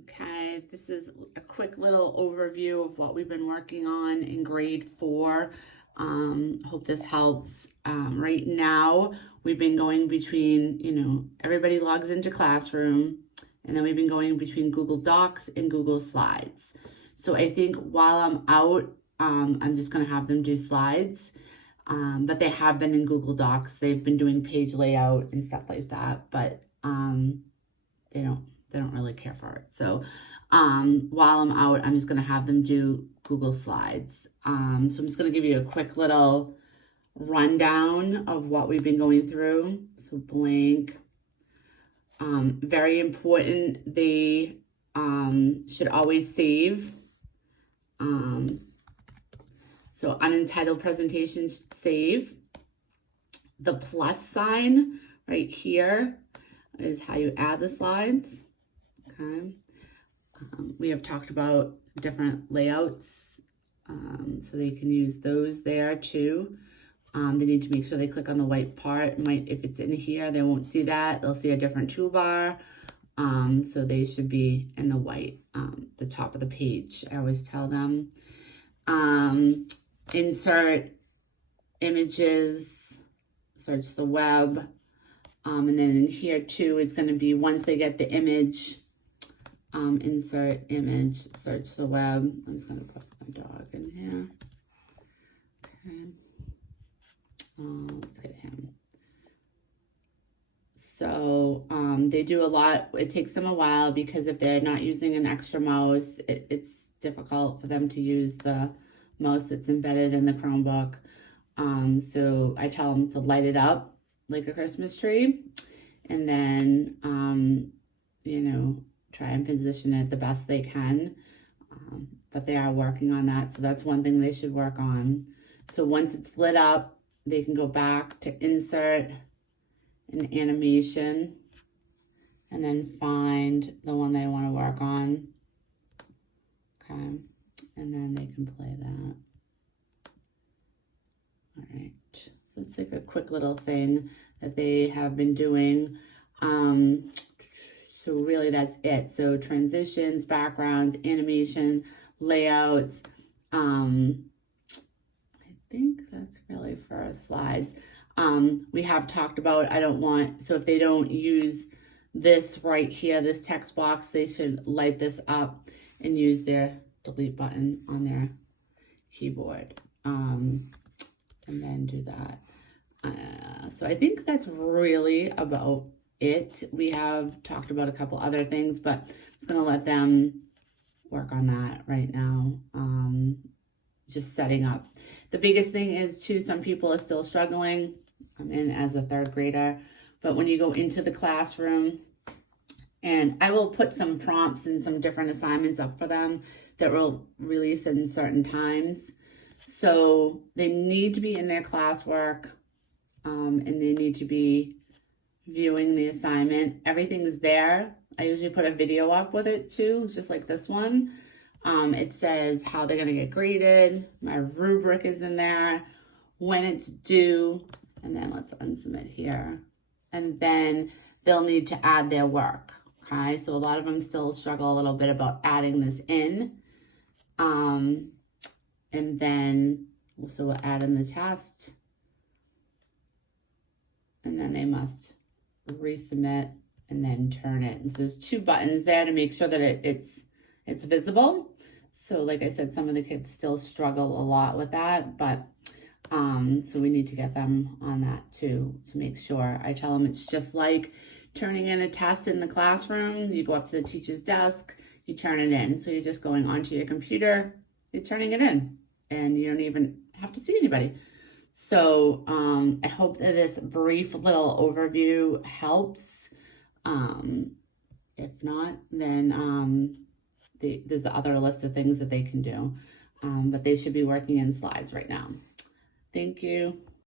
Okay, this is a quick little overview of what we've been working on in grade 4. Hope this helps. Right now, we've been going between, everybody logs into Classroom, and then we've been going between Google Docs and Google Slides. So I think while I'm out, I'm just going to have them do slides. But they have been in Google Docs. They've been doing page layout and stuff like that, but they don't really care for it. So while I'm out, I'm just going to have them do Google Slides. So I'm just going to give you a quick little rundown of what we've been going through. So blank. Very important, they should always save. So unentitled presentations, save. The plus sign right here is how you add the slides. Okay. We have talked about different layouts, so they can use those there too. They need to make sure they click on the white part. If it's in here, they won't see that. They'll see a different toolbar. So they should be in the white, the top of the page. I always tell them. Insert images, search the web. And then in here too, it's going to be once they get the image, insert image, search the web. I'm just going to put my dog in here. Okay. Let's get him. So they do a lot. It takes them a while because if they're not using an extra mouse, it's difficult for them to use the mouse that's embedded in the Chromebook. So I tell them to light it up like a Christmas tree, and then, try and position it the best they can. But they are working on that. So that's one thing they should work on. So once it's lit up, they can go back to insert an animation and then find the one they want to work on. Okay. And then they can play that. All right. So it's like a quick little thing that they have been doing. So really that's it. So transitions, backgrounds, animation, layouts. I think that's really for our slides. We have talked about, so if they don't use this right here, this text box, they should light this up and use their delete button on their keyboard. And then do that. So I think that's really about it. We have talked about a couple other things, but I'm just going to let them work on that right now. Just setting up. The biggest thing is too, some people are still struggling. I'm in as a 3rd grader, but when you go into the classroom, and I will put some prompts and some different assignments up for them that will release in certain times. So they need to be in their classwork, and they need to be viewing the assignment. Everything's there. I usually put a video up with it too, just like this one. It says how they're going to get graded. My rubric is in there, when it's due, and then let's unsubmit here. And then they'll need to add their work. Okay, so a lot of them still struggle a little bit about adding this in. And then also we'll add in the test. And then they must resubmit and then turn it. And so there's 2 buttons there to make sure that it's visible. So like I said, some of the kids still struggle a lot with that, but so we need to get them on that too, to make sure. I tell them it's just like turning in a test in the classroom. You go up to the teacher's desk, you turn it in. So you're just going onto your computer, you're turning it in, and you don't even have to see anybody. So I hope that this brief little overview helps. If not, then there's the other list of things that they can do. But they should be working in slides right now. Thank you.